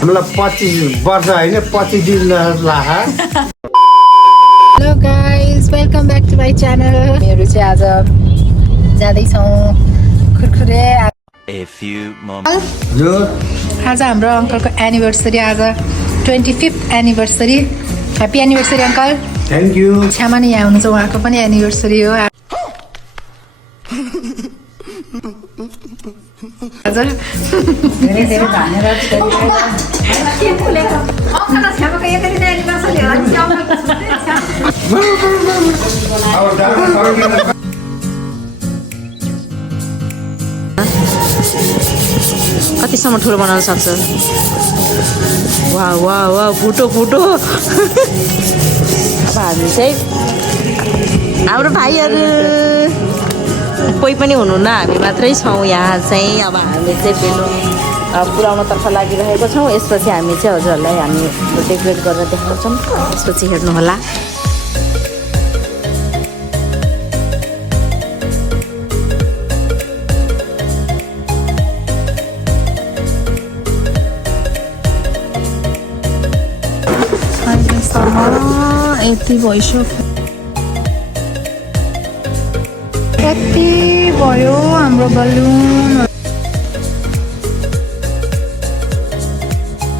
हामीलाई 25 वर्ष होइन 25 दिन लाग्यो। Hello guys, welcome back to my channel. मेरो चाहिँ आज जाँदैछौँ खुरखुरे। आज हाम्रो अङ्कलको एनिभर्सरी, आज 25th anniversary. Happy anniversary uncle. Thank you. छ्यामा नि यहाँ हुनुहुन्छ, उहाँको पनि एनिभर्सरी हो आज। धेरै धेरै धन्यवाद। कतिसम्म ठुलो बनाउन सक्छ? वाह वाह वाह, फुटो फुटो। अब हामी चाहिँ हाम्रो भाइहरू कोही पनि हुनुहुन्न, हामी मात्रै छौँ यहाँ चाहिँ। अब हामी चाहिँ बेलुन पुऱ्याउनतर्फ लागिरहेको छौँ। यसपछि हामी चाहिँ हजुरहरूलाई हामी डेकोरेट गरेर देखाउँछौँ, यसपछि हेर्नुहोला। यति भइसक्यो, यति भयो हाम्रो बलुन।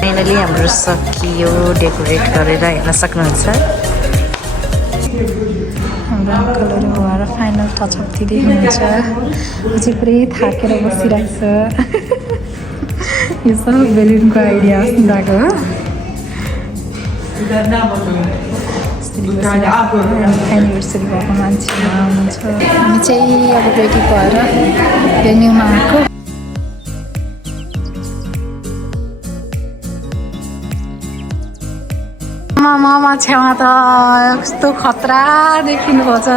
फाइनली हाम्रो सकियो डेकोरेट गरेर, हेर्न सक्नुहुन्छ। हाम्रो अङ्कलहरू भएर फाइनल टचअप दिँदै हुनुहुन्छ। अझै पुरै थाकेर बसिरहेको छ। यो सब बेलुनको आइडिया सुन्दाको हो। एनिभर्सरी भएको मान्छे हुनुहुन्छ। हामी चाहिँ अब रेडी भएर भेन्यूमा आएको। मामा छेउमा त कस्तो खतरा देखिनुपर्छ।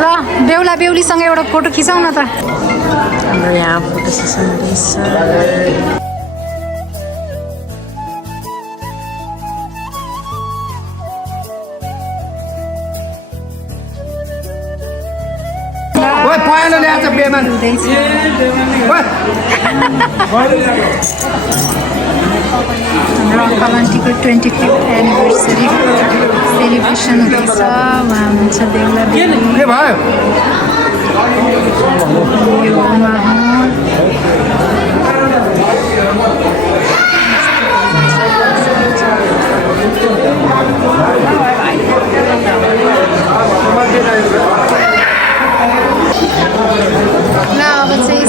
ल बेहुला बेहुलीसँग एउटा फोटो खिचाउँ न त। हाम्रो यहाँ फोटो सेसन रहेछ। ओए पहेँलो ल्याएछ बेमान। हाम्रो अङ्कल आन्टीको 25th एनिभर्सरी सेलिब्रेसन हुँदैछ। उहाँ हुनुहुन्छ बेहुला बेहुली। के भयो? यो माहौल ल अब चाहिँ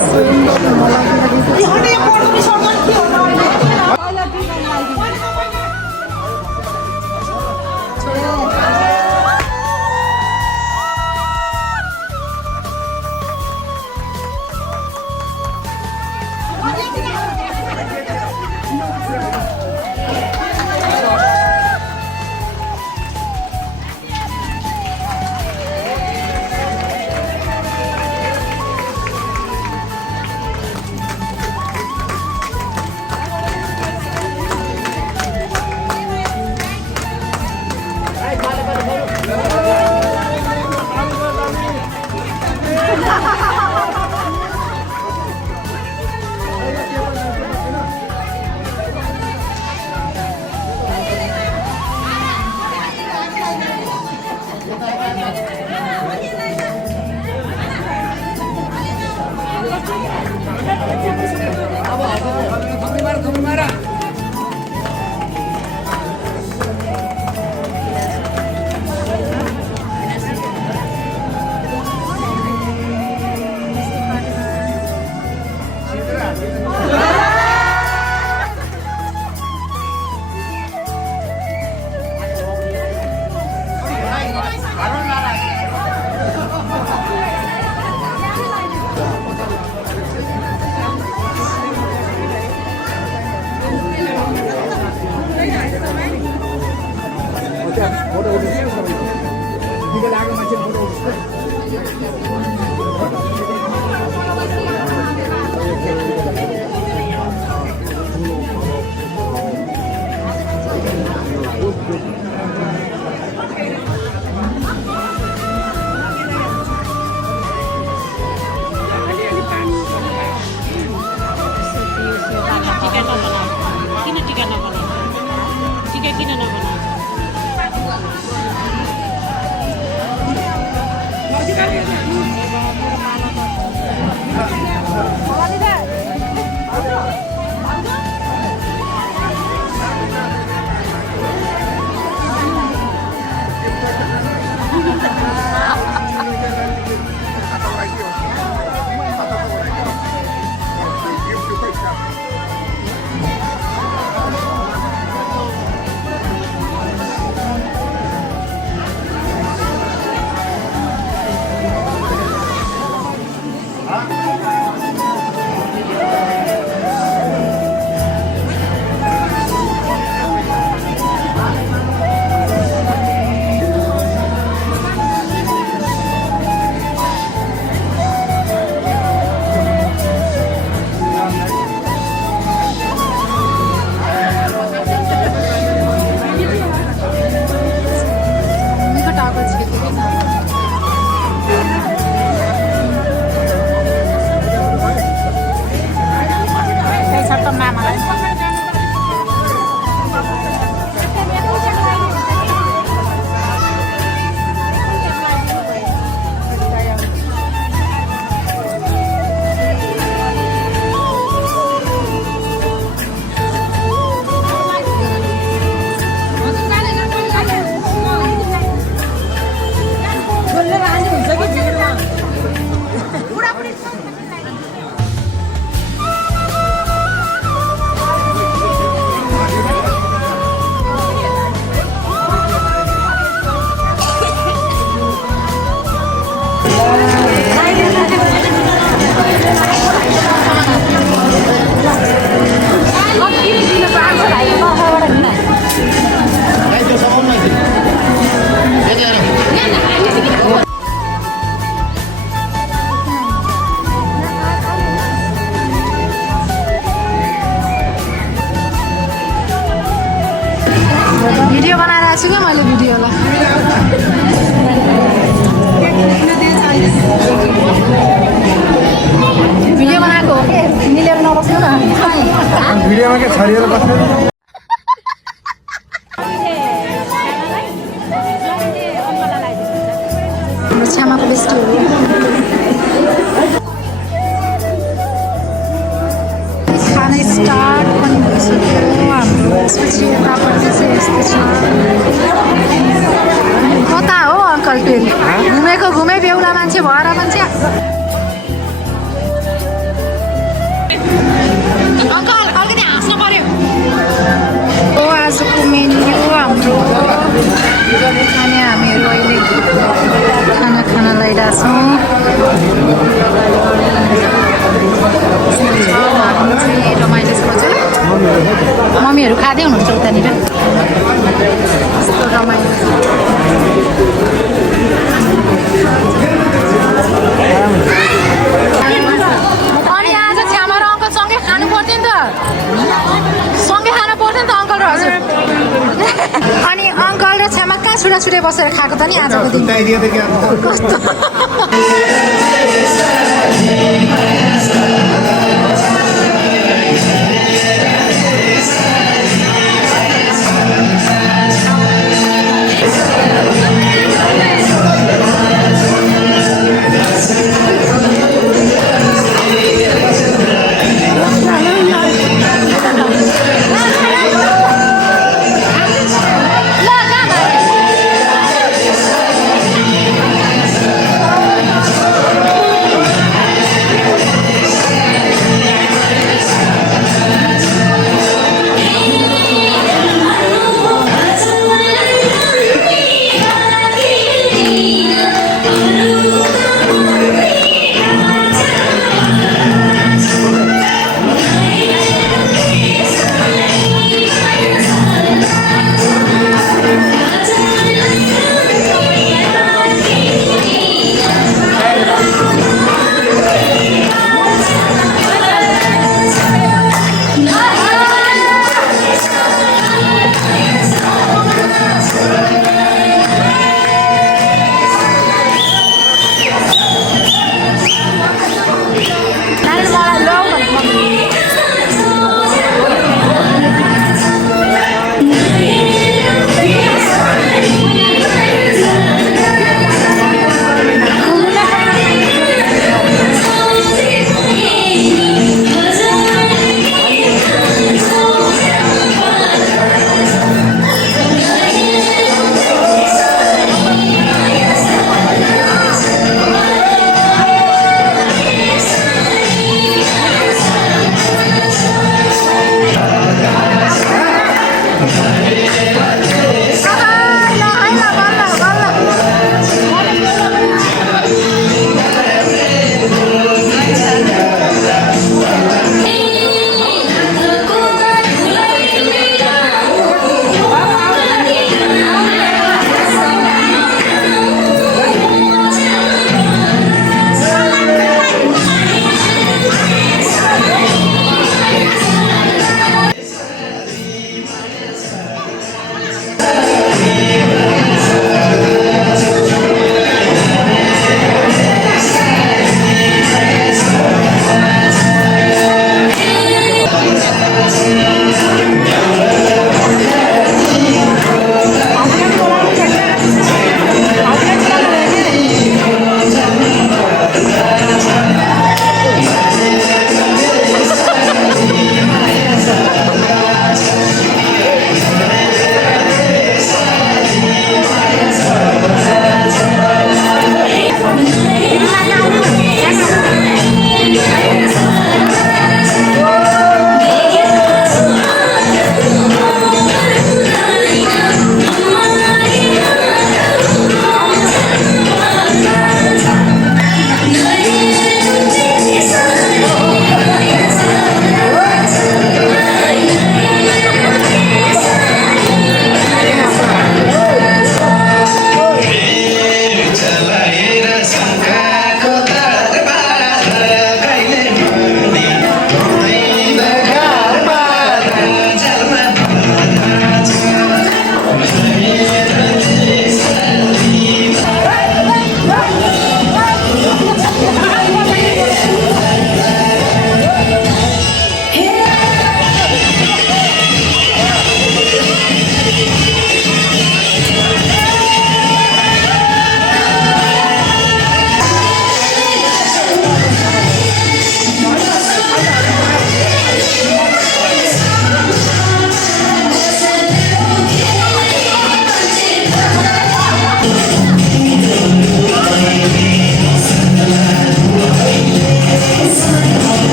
छु क्या मैले भिडियोलाई भिडियो बनाएको हो कि मिलेर नबस्नु न भिडियोमा के छरिएर बस्नु हाम्रो छ्यामाको बेस्टीहरू खाना स्टार्ट पनि भइसक्यो हाम्रो यसपछि यतापट्टि चाहिँ यस्तो छ कता हो अङ्कल फेरि घुमेको घुमे बेहुला मान्छे भएर मान्छे अङ्कल अलिकति हाँस्नु पर्यो हो आजको मेन्यु हाम्रो अनि हामीहरू अहिले खाना खान लगाइरहेछौँ आफ्नो चाहिँ रमाइलो छ मम्मीहरू खाँदै हुनुहुन्छ उतानिर यस्तो रमाइलो अनि आज छ्यामा र अङ्कल सँगै खानु पर्थ्यो नि त सँगै खानु पर्थ्यो नि त अङ्कल र हजुर अनि अङ्कल र छ्यामा कहाँ छुट्टा छुट्टै बसेर खाएको त नि आजको दिन बताइदियो त क्या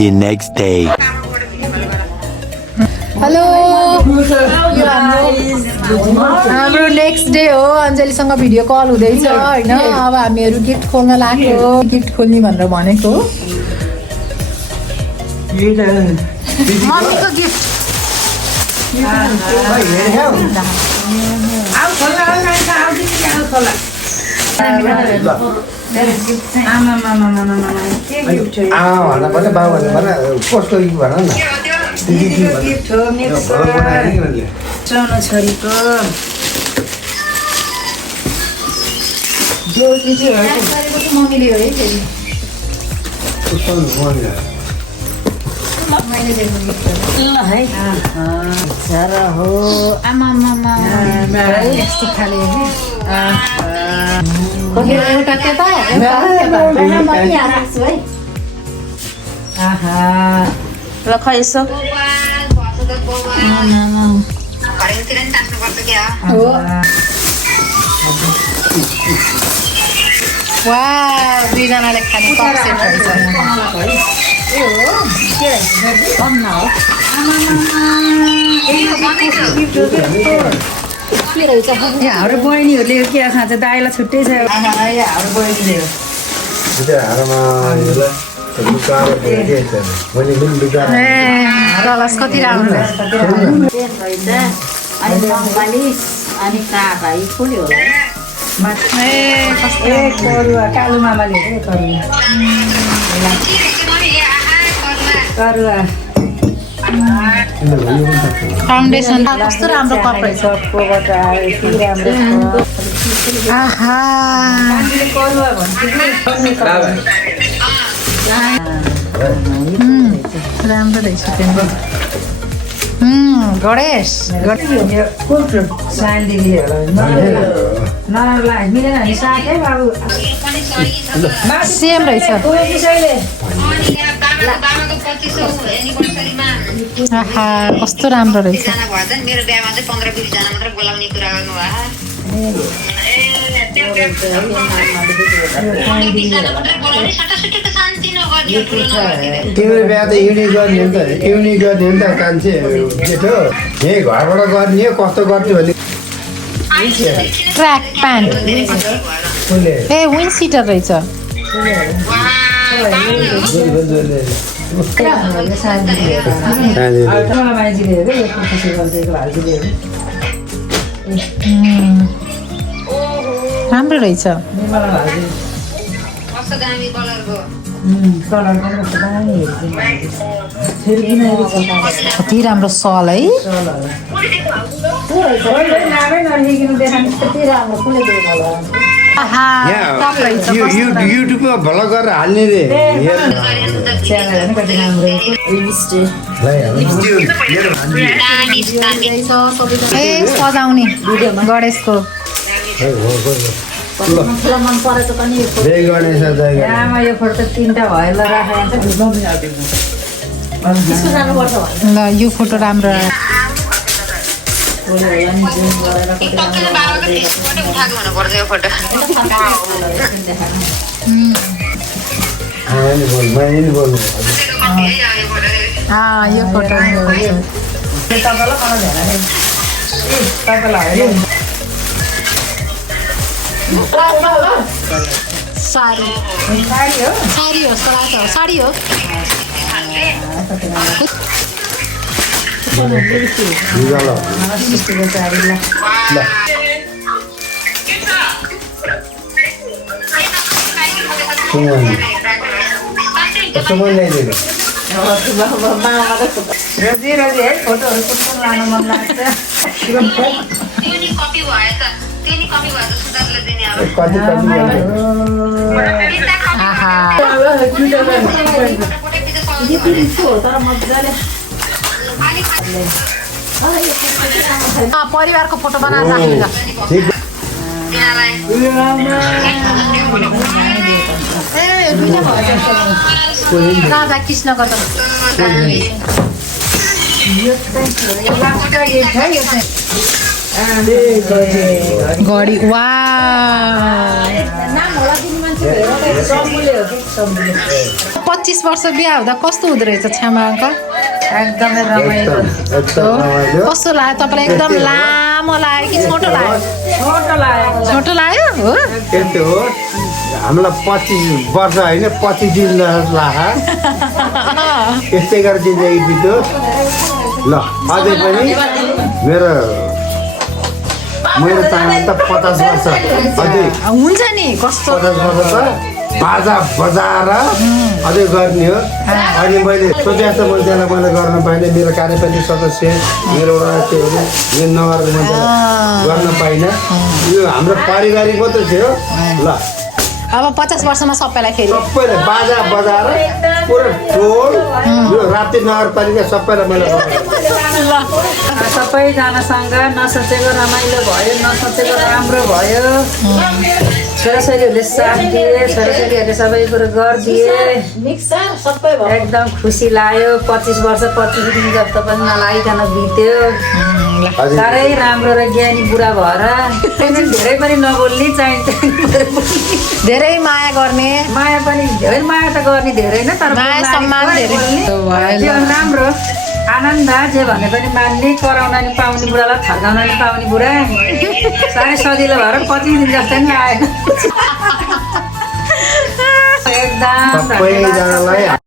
the next day. हेलो यो हाम्रो नेक्स्ट डे हो अञ्जलीसँग भिडियो कल हुँदैछ होइन अब हामीहरू गिफ्ट खोल्न लाग्यो गिफ्ट खोल्ने भनेर भनेको मम्मीको गिफ्ट भन्दा पनि बाबु भन्दा कस्तो भन न गिफ्ट हो सानो छोरीको मम्मीले हो है फेरि ल है झरा हो आमा यस्तो खाले एउटा त्यता ल खै यसो वा दुईजनाले खाने कप सेटहरू छ हाम्रो बहिनीहरूले के खान्छ दाइलाई छुट्टै छ हाम्रो बहिनीले कलस कति राम्रो अनि भाइ कसले होला करुवा कालु मामाले करुवा फाउन्डेसन कस्तो राम्रो कप रहेछ आहा राम्रो रहेछ गणेश सेम रहेछ आहा कस्तो राम्रो रहेछ मेरो बिहामा चाहिँ 15-20 जना मात्र बोलाउने कुरा गर्नु तिम्रो बिहा त युनिक गर्ने नि त युनिक गर्ने नि त कान्छे जेठो यही घरबाट गर्ने हो कस्तो गर्छु भने track pant a win seater रहेछ राम्रो रहेछ कति राम्रो सल है युट्युबमा भ्लग गरेर हाल्ने रे ए सजाउने गणेशको यो फोटो 3टा भयो ल ल यो फोटो राम्रो यो फोटो साडी हो जस्तो लाग्छ साडी हो फोटोहरू कुन लानु मन लाग्छ परिवारको फोटो बनाएर राख्नु राधा कृष्णको त घडी वा 25 वर्ष बिहा हुँदा कस्तो हुँदो रहेछ छ्यामा अङ्कल एकदमै रमाइलो एकदम रमाइलो कस्तो लाग्यो तपाईँलाई एकदम लामो लाग्यो कि छोटो लाग्यो छोटो लाग्यो हो यस्तो हो हामीलाई 25 वर्ष होइन 25 दिन लाग्यो यस्तै गरेर जिन्दगी बित्यो ल अझै पनि मेरो चाहना त 50 वर्ष अझै हुन्छ नि कस्तो 50 वर्ष त बाजा बजाएर अझै गर्ने हो अनि मैले सोचे जस्तो मैले त्यसलाई मैले गर्न पाइनँ मेरो कार्यपालिका सदस्य मेरो वडाध्यक्षहरू मेरो नगरको मान्छेलाई गर्न पाइनँ यो हाम्रो पारिवारिक मात्रै थियो ल अब 50 वर्षमा सबैलाई फेरि सबैले बाजा बजाएर पुरा टोल यो राप्ती नगरपालिका सबैलाई मैले सबैजनासँग नसोचेको रमाइलो भयो नसोचेको राम्रो भयो छोराछोरीहरूले साथ दिए छोराछोरीहरूले सबै कुरो गरिदिए एकदम खुसी लाग्यो 25 वर्ष 25 दिन जस्तो पनि नलागिकन बित्यो साह्रै राम्रो र ज्ञानी बुढा भएर धेरै पनि नबोल्ने चाहिन्छ धेरै माया गर्ने माया पनि धेरै माया त गर्ने धेरै नै तर माया सम्मान धेरै जीवन राम्रो आनन्द जे भने पनि मान्ने कराउन नि पाउने बुढालाई थर्काउन नि पाउने बुढा साह्रै सजिलो भएर 25 दिन जस्तो नि आएन एकदम सबैजनालाई